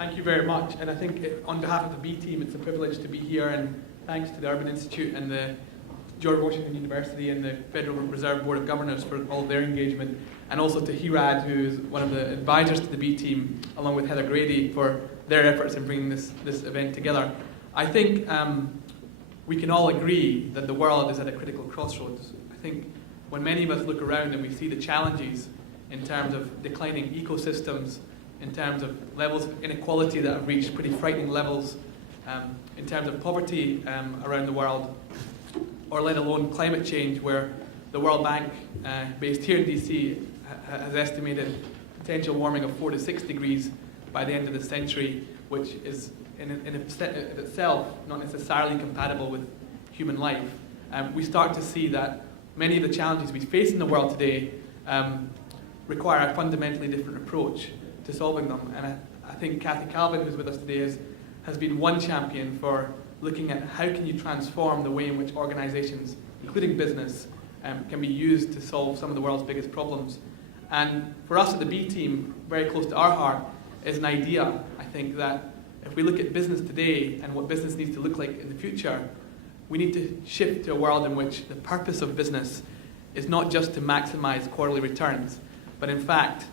Thank you very much. And I think on behalf of the B team, it's a privilege to be here, and thanks to the Urban Institute and the George Washington University and the Federal Reserve Board of Governors for all their engagement, and also to Hirad, who is one of the advisors to the B team, along with Heather Grady, for their efforts in bringing this event together. I think we can all agree that the world is at a critical crossroads. I think when many of us look around and we see the challenges in terms of declining ecosystems, in terms of levels of inequality that have reached pretty frightening levels, in terms of poverty around the world, or let alone climate change, where the World Bank, based here in DC, has estimated potential warming of 4 to 6 degrees by the end of the century, which is in itself not necessarily compatible with human life. We start to see that many of the challenges we face in the world today require a fundamentally different approach to solving them. And I think Kathy Calvin, who's with us today, has been one champion for looking at how can you transform the way in which organizations, including business, can be used to solve some of the world's biggest problems. And for us at the B team, very close to our heart, is an idea, I think, that if we look at business today and what business needs to look like in the future, we need to shift to a world in which the purpose of business is not just to maximize quarterly returns, but in fact,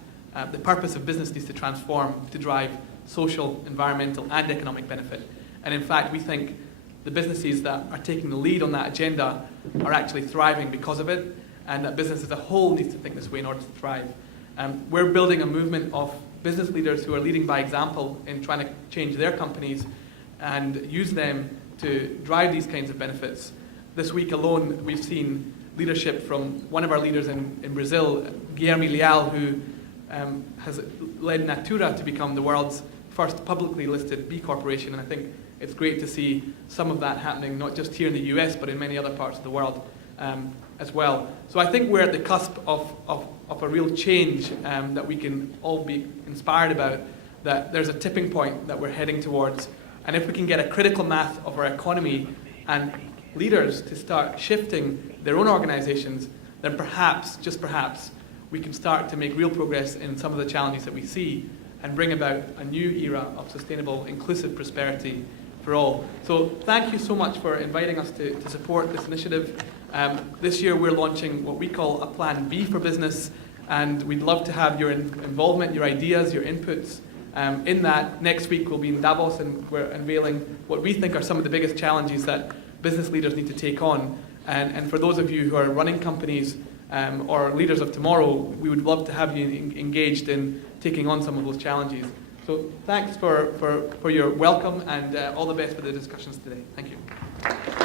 the purpose of business needs to transform to drive social, environmental, and economic benefit. And in fact, we think the businesses that are taking the lead on that agenda are actually thriving because of it, and that business as a whole needs to think this way in order to thrive. We're building a movement of business leaders who are leading by example in trying to change their companies and use them to drive these kinds of benefits. This week alone, we've seen leadership from one of our leaders in Brazil, Guilherme Leal, who has led Natura to become the world's first publicly listed B Corporation, and I think it's great to see some of that happening, not just here in the US, but in many other parts of the world as well. So I think we're at the cusp of a real change that we can all be inspired about, that there's a tipping point that we're heading towards. And if we can get a critical mass of our economy and leaders to start shifting their own organizations, then perhaps, just perhaps, we can start to make real progress in some of the challenges that we see and bring about a new era of sustainable, inclusive prosperity for all. So thank you so much for inviting us to support this initiative. This year we're launching what we call a Plan B for business, and we'd love to have your involvement, your ideas, your inputs in that. Next week we'll be in Davos, and we're unveiling what we think are some of the biggest challenges that business leaders need to take on. And for those of you who are running companies or leaders of tomorrow, we would love to have you engaged in taking on some of those challenges. So thanks for your welcome, and all the best for the discussions today. Thank you.